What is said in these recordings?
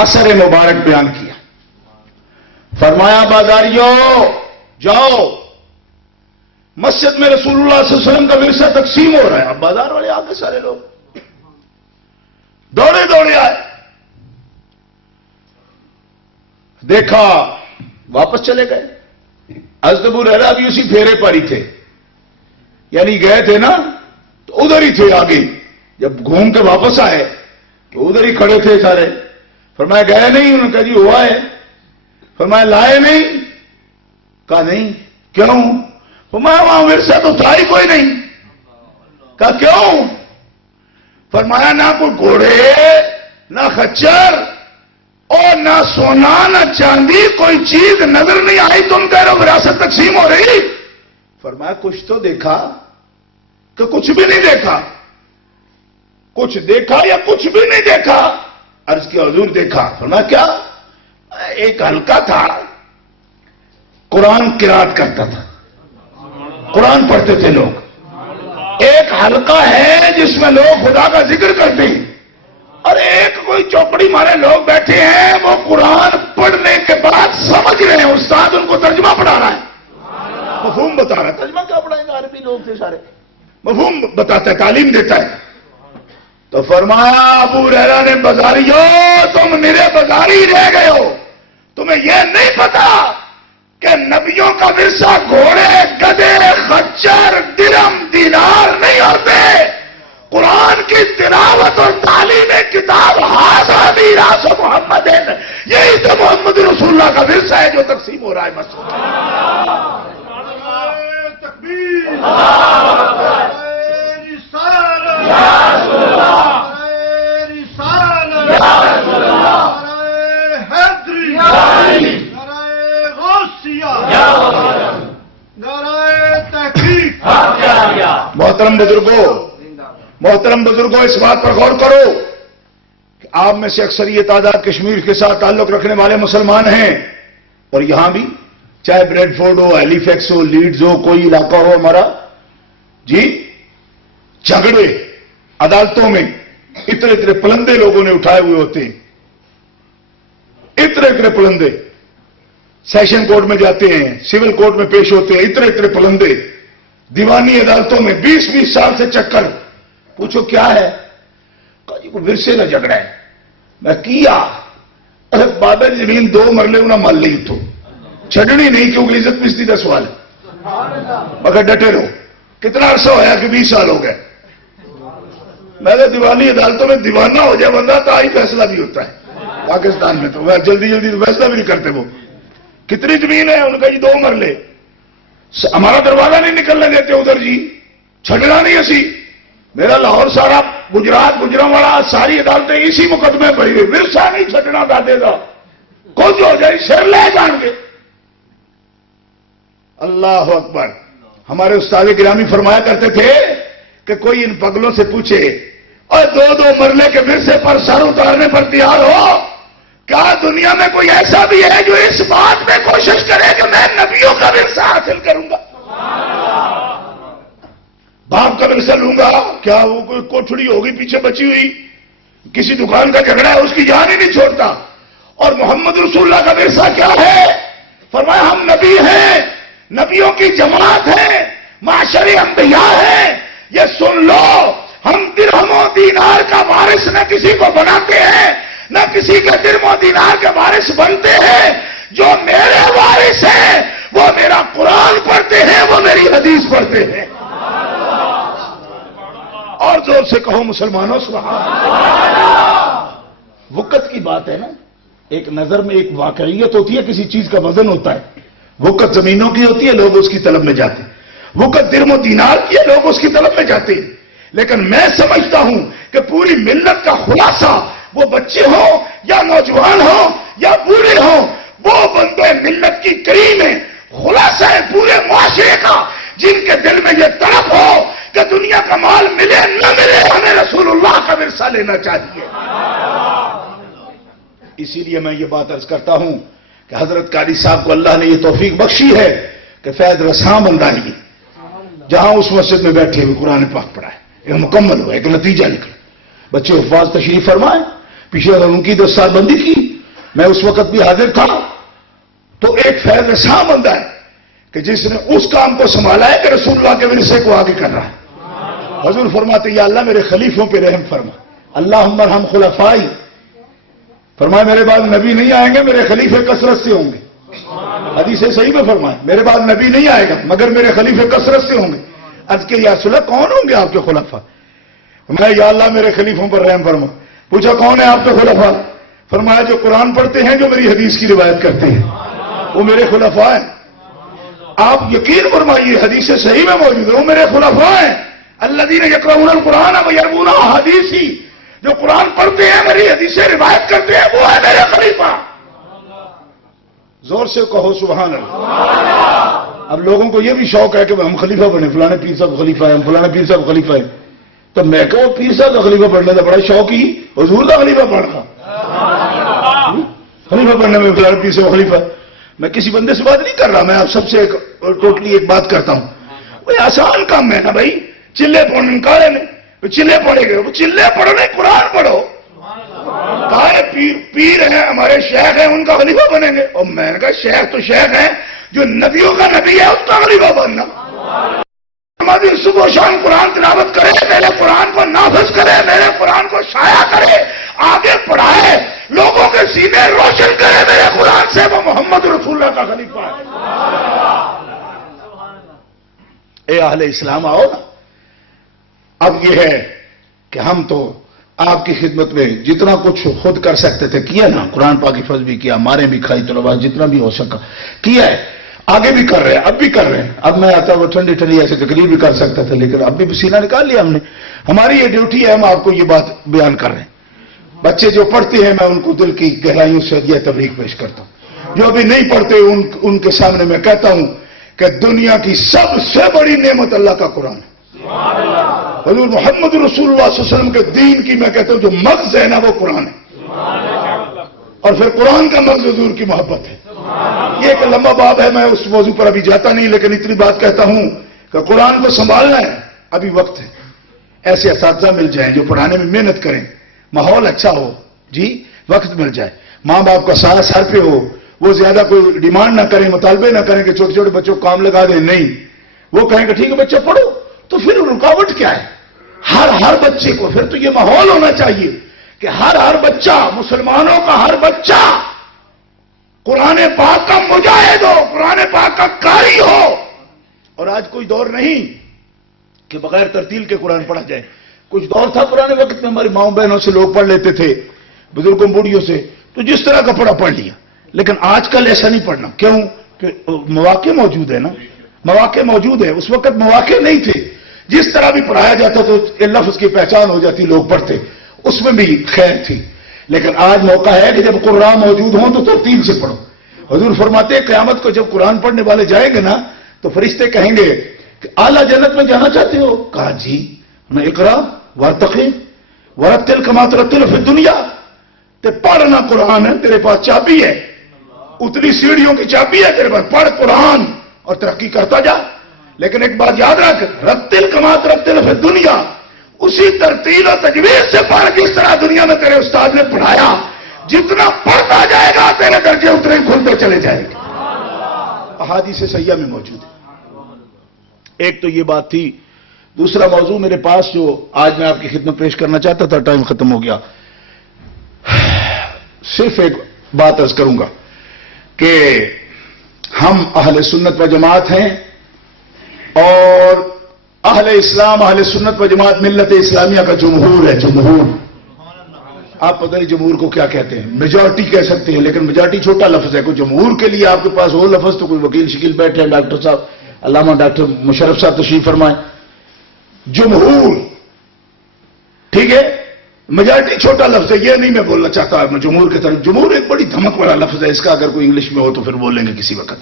اثر مبارک بیان کیا. فرمایا بازاریوں جاؤ, مسجد میں رسول اللہ صلی اللہ علیہ وسلم کا ورثہ تقسیم ہو رہا ہے. اب بازار والے آ کے سارے لوگ دوڑے دوڑے آئے, دیکھا واپس چلے گئے. حضرت ابو ہریرہ بھی اسی پھیرے پر ہی تھے, یعنی گئے تھے نا تو ادھر ہی تھے آگے. جب گھوم کے واپس آئے تو ادھر ہی کھڑے تھے سارے. فرمایا گئے نہیں؟ انہوں نے کہا جی ہوا ہے. فرمایا لائے نہیں؟ کہا نہیں. کیوں؟ فرمایا وہاں ورثہ تو تھا ہی کوئی نہیں. کہا کیوں؟ فرمایا نہ کوئی گھوڑے نہ خچر اور نہ سونا نہ چاندی, کوئی چیز نظر نہیں آئی. تم کہہ رہے ہو وراثت تقسیم ہو رہی. فرمایا کچھ تو دیکھا کہ کچھ بھی نہیں دیکھا؟ کچھ دیکھا یا کچھ بھی نہیں دیکھا؟ عرض کیا حضور دیکھا. فرمایا کیا؟ ایک حلقہ تھا, قرآن قرات کرتا تھا, قرآن پڑھتے تھے لوگ. ایک حلقہ ہے جس میں لوگ خدا کا ذکر کرتے ہیں, اور ایک کوئی چوپڑی مارے لوگ بیٹھے ہیں, وہ قرآن پڑھنے کے بعد سمجھ رہے ہیں, استاد ان کو ترجمہ پڑھا رہا ہے, مفہوم بتا رہا ہے. ترجمہ کیا پڑھائیں گے, عربی لوگ تھے سارے, مفہوم بتاتا ہے, تعلیم دیتا ہے. تو فرمایا ابو ہریرہ نے بازاریوں تم میرے بازاری رہ گئے ہو, تمہیں یہ نہیں پتا کہ نبیوں کا ورثہ گھوڑے گدے خچر درم دینار نہیں ہوتے. قرآن کی تلاوت اور تعلیم کتاب ھذا میراث محمد, یہی تو محمد رسول اللہ کا ورثہ ہے جو تقسیم ہو رہا ہے مسجد. محترم بزرگوں اس بات پر غور کرو کہ آپ میں سے اکثریت تعداد کشمیر کے ساتھ تعلق رکھنے والے مسلمان ہیں, اور یہاں بھی چاہے بریڈ فورڈ ہو, ہیلی فیکس ہو, لیڈز ہو, کوئی علاقہ ہو ہمارا جی, جھگڑے عدالتوں میں اتنے اتنے پلندے لوگوں نے اٹھائے ہوئے ہوتے ہیں, اتنے اتنے پلندے سیشن کورٹ میں جاتے ہیں, سول کورٹ میں پیش ہوتے ہیں, اتنے اتنے پلندے دیوانی عدالتوں میں 20-20 سال سے چکر. پوچھو کیا ہے؟ کہا جی کو ورثے کا جھگڑا ہے. میں کیا ارے بابا زمین 2 مرلے انہیں مل لی تو چھڑنی نہیں, کیونکہ عزت پستی کا سوال ہے, مگر ڈٹے رہو. کتنا عرصہ ہوا کہ 20 سال ہو گئے. میں نے دیوانی عدالتوں میں دیوانہ ہو جائے بندہ تو آئی فیصلہ بھی ہوتا ہے. پاکستان میں تو جلدی جلدی فیصلہ بھی نہیں کرتے. وہ کتنی زمین ہے؟ ان کا جی 2 مرلے. ہمارا دروازہ نہیں نکلنے دیتے ادھر جی, چھڑنا نہیں اسی. میرا لاہور سارا گجرات گجرانواڑہ ساری عدالتیں اسی مقدمے پڑی ہوئی, ورثہ نہیں چھٹنا دادے کا, کچھ ہو جائے سر لے جان کے. اللہ اکبر. ہمارے استاد گرامی فرمایا کرتے تھے کہ کوئی ان پگلوں سے پوچھے اور 2 مرلے کے ورثے پر سر اتارنے پر تیار ہو, کیا دنیا میں کوئی ایسا بھی ہے جو اس بات میں کوشش کرے کہ میں نبیوں کا ورثہ حاصل کروں گا, باپ کا ورثہ لوں گا؟ کیا وہ کوئی کوٹھڑی ہوگی پیچھے بچی ہوئی, کسی دکان کا جھگڑا ہے, اس کی جان ہی نہیں چھوڑتا. اور محمد رسول اللہ کا ورثہ کیا ہے؟ فرمایا ہم نبی ہیں, نبیوں کی جماعت ہے, معاشر انبیاء ہے. یہ سن لو, ہم درہم و دینار کا وارث نہ کسی کو بناتے ہیں, نہ کسی کے درہم و دینار کے وارث بنتے ہیں. جو میرے وارث ہیں وہ میرا قرآن پڑھتے ہیں, وہ میری حدیث پڑھتے ہیں. اور زور سے کہو مسلمانوں سبحان اللہ. وقت کی بات ہے نا, ایک نظر میں ایک واقعیت ہوتی ہے, کسی چیز کا وزن ہوتا ہے. وقت زمینوں کی ہوتی ہے, لوگ اس کی طلب میں جاتے ہیں. وقت درہم و دینار کی ہے, لوگ اس کی طلب میں جاتے ہیں. لیکن میں سمجھتا ہوں کہ پوری ملت کا خلاصہ, وہ بچے ہوں یا نوجوان ہوں یا بوڑھے ہوں, وہ بندے ملت کی کریم ہے, خلاصہ ہے پورے معاشرے کا, جن کے دل میں یہ طلب ہو کہ دنیا کا مال ملے نہ ملے, ہمیں رسول اللہ کا ورثہ لینا چاہیے. اسی لیے میں یہ بات عرض کرتا ہوں کہ حضرت قاری صاحب کو اللہ نے یہ توفیق بخشی ہے کہ فیض رساں بندہ لیے, جہاں اس مسجد میں بیٹھے ہوئے قرآن پاک پڑھا ہے, ایک مکمل ہوا, ایک نتیجہ نکلا. بچے حفاظ تشریف فرمائے, پیچھے اگر ان کی دستار بندی کی میں اس وقت بھی حاضر تھا، تو ایک فیض ایسا بندہ ہے کہ جس نے اس کام کو سنبھالا ہے کہ رسول اللہ کے ورثے کو آگے کر رہا ہے۔ حضور فرماتے یا اللہ میرے خلیفوں پہ رحم فرما، اللہم ارحم خلفائی، فرمائے میرے بعد نبی نہیں آئیں گے، میرے خلیفے کثرت سے ہوں گے۔ حدیث صحیح میں فرمائے میرے بعد نبی نہیں آئے گا مگر میرے خلیفے کثرت سے ہوں گے۔ عرض کہ یا رسول اللہ کون ہوں گے آپ کے خلفاء؟ میں یا اللہ میرے خلیفوں پر رحم فرما۔ پوچھا کون ہے آپ کے خلفاء؟ فرمایا جو قرآن پڑھتے ہیں، جو میری حدیث کی روایت کرتے ہیں، وہ میرے خلفاء ہیں۔ آپ یقین فرمائیے حدیث صحیح میں موجود ہے، وہ میرے خلفاء ہیں۔ الذین یقرؤون القرآن ویروون احادیثی، جو قرآن پڑھتے ہیں میری حدیثیں روایت کرتے ہیں، وہ ہے میرے خلیفہ۔ زور سے کہو سبحان اللہ۔ اب لوگوں کو یہ بھی شوق ہے کہ ہم خلیفہ بنے، فلانے پیر صاحب خلیفہ ہے، ہم فلانے پیر صاحب خلیفہ ہے۔ تو میں کہوں پیر صاحب کا خلیفہ بننے کا بڑا شوق ہی حضور کا خلیفہ بننا، خلیفہ بننے میں فلانے پیر صاحب خلیفہ۔ میں کسی بندے سے بات نہیں کر رہا، میں آپ سب سے ٹوٹلی ایک بات کرتا ہوں۔ وہ آسان کام ہے نا بھائی، چلے پڑھنے کالے میں چلے پڑھے گئے، وہ چلے پڑھو نہیں قرآن پڑھو۔ کہا ہے پیر ہیں ہمارے شیخ ہیں، ان کا خلیفہ بنیں گے۔ اور میں نے کہا شیخ تو شیخ ہیں، جو نبیوں کا نبی ہے اس کا خلیفہ بننا۔ ہماری صبح و شام قرآن تلاوت کرے، میرے قرآن کو نافذ کرے، میرے قرآن کو شائع کرے، آگے پڑھائے، لوگوں کے سینے روشن کرے میرے قرآن سے، وہ محمد رسول اللہ کا خلیفہ ہے۔ اے اہل اسلام آؤ نا۔ اب یہ ہے کہ ہم تو آپ کی خدمت میں جتنا کچھ خود کر سکتے تھے کیا نا، قرآن پاک حفظ بھی کیا، مارے بھی کھائی، طلباء جتنا بھی ہو سکا کیا ہے، آگے بھی کر رہے ہیں، اب بھی کر رہے ہیں۔ اب میں آتا وہ ٹھنڈی ٹھنڈی ایسے تقریر بھی کر سکتا تھا، لیکن اب بھی پسینہ نکال لیا ہم نے۔ ہماری یہ ڈیوٹی ہے، ہم آپ کو یہ بات بیان کر رہے ہیں۔ بچے جو پڑھتے ہیں میں ان کو دل کی گہرائیوں سے یہ تبلیغ پیش کرتا ہوں، جو ابھی نہیں پڑھتے ان کے سامنے میں کہتا ہوں کہ دنیا کی سب سے بڑی نعمت اللہ کا قرآن ہے۔ حضور محمد رسول اللہ صلی اللہ علیہ وسلم کے دین کی میں کہتا ہوں جو مغز ہے نا وہ قرآن ہے، اور پھر قرآن کا مغز حضور کی محبت ہے۔ یہ ایک لمبا باب ہے، میں اس موضوع پر ابھی جاتا نہیں، لیکن اتنی بات کہتا ہوں کہ قرآن کو سنبھالنا ہے، ابھی وقت ہے۔ ایسے اساتذہ مل جائیں جو پڑھانے میں محنت کریں، ماحول اچھا ہو، جی وقت مل جائے، ماں باپ کا سارا سر پہ ہو، وہ زیادہ کوئی ڈیمانڈ نہ کریں، مطالبے نہ کریں کہ چھوٹے چھوٹے بچوں کو کام لگا دیں، نہیں، وہ کہیں کہ ٹھیک ہے بچہ پڑھو، تو پھر رکاوٹ کیا ہے؟ ہر بچے کو پھر تو یہ ماحول ہونا چاہیے کہ ہر بچہ، مسلمانوں کا ہر بچہ قرآن پاک کا مجاہد ہو، قرآن پاک کا قاری ہو۔ اور آج کوئی دور نہیں کہ بغیر ترتیل کے قرآن پڑھا جائے۔ کچھ دور تھا پرانے وقت میں ہماری ماؤں بہنوں سے لوگ پڑھ لیتے تھے، بزرگوں بوڑھیوں سے، تو جس طرح کا پڑھ لیا، لیکن آج کل ایسا نہیں پڑھنا۔ کیوں؟ کہ مواقع موجود ہے نا، مواقع موجود ہے، اس وقت مواقع نہیں تھے، جس طرح بھی پڑھایا جاتا تو لفظ کی پہچان ہو جاتی، لوگ پڑھتے، اس میں بھی خیر تھی۔ لیکن آج موقع ہے کہ جب قرآن موجود ہوں تو ترتیب سے پڑھو۔ حضور فرماتے ہیں قیامت کو جب قرآن پڑھنے والے جائیں گے نا تو فرشتے کہیں گے کہ اعلیٰ جنت میں جانا چاہتے ہو؟ کہا جی۔ میں اقرا وارتقی ورتل کما ترتل فی الدنیا، تے پڑھنا قرآن ہے، تیرے پاس چابی ہے، اتنی سیڑھیوں کی چابی ہے تیرے پاس، پڑھ قرآن اور ترقی کرتا جا۔ لیکن ایک بات یاد رکھ، رتل کما ترتل فی الدنیا، اسی ترتیل و تجویز سے پڑھ جس طرح دنیا میں تیرے استاد نے پڑھایا، جتنا پڑھتا جائے گا تیرے درجے اتنے کھلتے چلے جائیں گے۔ احادیث صحیحہ میں موجود ہے۔ ایک تو یہ بات تھی، دوسرا موضوع میرے پاس جو آج میں آپ کی خدمت پیش کرنا چاہتا تھا، ٹائم ختم ہو گیا۔ صرف ایک بات عرض کروں گا کہ ہم اہل سنت و جماعت ہیں، اور اہل اسلام، اہل سنت و جماعت ملت اسلامیہ کا جمہور ہے۔ جمہور، آپ پتہ نہیں جمہور کو کیا کہتے ہیں، میجورٹی کہہ سکتے ہیں، لیکن میجورٹی چھوٹا لفظ ہے۔ کوئی جمہور کے لیے آپ کے پاس وہ لفظ تو کوئی وکیل شکیل بیٹھے ہیں، ڈاکٹر صاحب، علامہ ڈاکٹر مشرف صاحب تشریف فرمائیں۔ جمہور، ٹھیک ہے، میجورٹی چھوٹا لفظ ہے، یہ نہیں میں بولنا چاہتا میں جمہور کی طرف۔ جمہور ایک بڑی دھمک والا لفظ ہے، اس کا اگر کوئی انگلش میں ہو تو پھر بولیں گے کسی وقت۔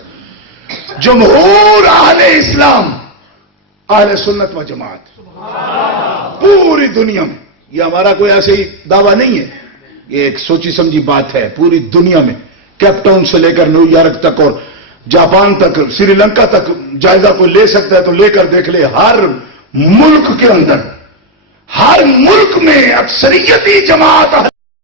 جمہور اہل اسلام، اہل سنت و جماعت پوری دنیا میں، یہ ہمارا کوئی ایسے ہی دعویٰ نہیں ہے، یہ ایک سوچی سمجھی بات ہے۔ پوری دنیا میں کیپ ٹاؤن سے لے کر نیو یارک تک اور جاپان تک، سری لنکا تک جائزہ کوئی لے سکتا ہے تو لے کر دیکھ لے، ہر ملک کے اندر، ہر ملک میں اکثریتی جماعت